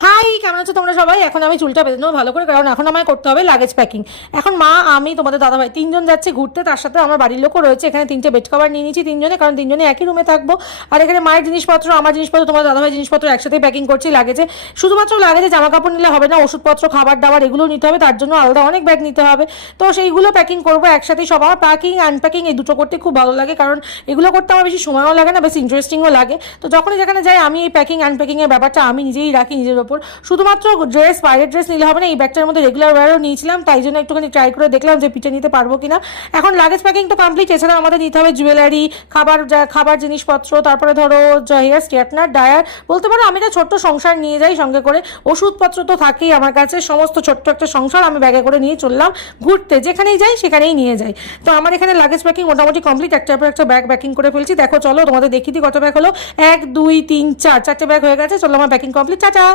High, কেমন আছো তোমরা সবাই? এখন আমি চুলটা বেঁধে নেবো ভালো করে, কারণ এখন আমায় করতে হবে লাগেজ প্যাকিং। এখন মা, আমি, তোমাদের দাদাভাই তিনজন যাচ্ছে ঘুরতে, তার সাথে আমার বাড়ির লোকও রয়েছে। এখানে তিনটে বেড কভার নিয়ে নিয়েছি তিনজনে, কারণ তিনজনে একই রুমে থাকবো। আর এখানে মায়ের জিনিসপত্র, আমার জিনিসপত্র, তোমাদের দাদাভাই জিনিসপত্র একসাথেই প্যাকিং করছি লাগেজে। শুধুমাত্র লাগেজে জামা কাপড় নিলে হবে না, ওষুধপত্র, খাবার দাবার এগুলোও নিতে হবে, তার জন্য আলাদা অনেক ব্যাগ নিতে হবে। তো সেইগুলো প্যাকিং করবো একসাথেই সব। আমার প্যাকিং আনপ্যাকিং এই দুটো করতে খুব ভালো লাগে, কারণ এগুলো করতে আমার বেশি সময়ও লাগে না, বেশ ইন্টারেস্টিংও লাগে। তো যখনই যেখানে যাই আমি এই প্যাকিং আনপ্যাকিংয়ের ব্যাপারটা আমি নিজেই রাখি নিজের ওপর। শুধুমাত্র ড্রেস, বাইরের ড্রেস নিলে হবে না, এই ব্যাগটার মধ্যে রেগুলার ওয়্যারও নিয়েছিলাম, তাই জন্য একটুখানি ট্রাই করে দেখলাম যে পিঠে নিতে পারবো কিনা। এখন লাগেজ প্যাকিং তো কমপ্লিট, এছাড়া আমাদের নিতে হবে জুয়েলারি, খাবার জিনিসপত্র, তারপরে ধরো হেয়ার স্ট্রেটনার, ডায়ার, বলতে পারো আমি একটা ছোট্ট সংসার নিয়ে যাই সঙ্গে করে। ওষুধপত্র তো থাকেই আমার কাছে, সমস্ত ছোট্ট একটা সংসার আমি ব্যাগে করে নিয়ে চললাম ঘুরতে, যেখানেই যাই সেখানেই নিয়ে যাই। তো আমার এখানে লাগেজ প্যাকিং মোটামুটি কমপ্লিট, একটার পর একটা ব্যাগ প্যাকিং করে ফেলছি। দেখো চলো তোমাদের দেখিয়ে দিই কত ব্যাগ হলো। 1 2 3 4, 4টে ব্যাগ হয়ে গেছে। চলো আমার প্যাকিং কমপ্লিট, টাটা।